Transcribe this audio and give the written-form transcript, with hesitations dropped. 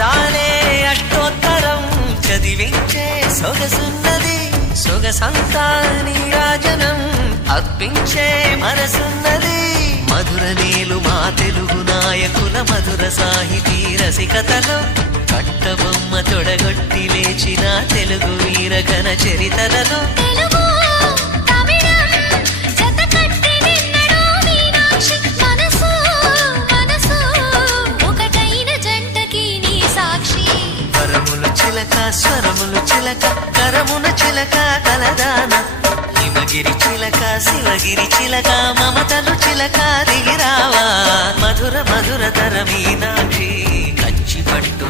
అందాలే అష్టోత్తరం చదివించే సొగసున్నది సొగసంతా నీరాజనం అర్పించే మనసున్నది మధుర నీలు మా తెలుగు నాయకుల మధుర సాహితీ రసికతలో కట్టబొమ్మ తొడగొట్టి లేచిన తెలుగు వీర ఘన చరితలలో స్వరములు చిలక కరమున చిలక కలదాన హిమగిరి చిలక శివగిరి చిలక మమతలు చిలక దిగిరావా మధుర మధుర తర మీనాక్షి కంచి పట్టు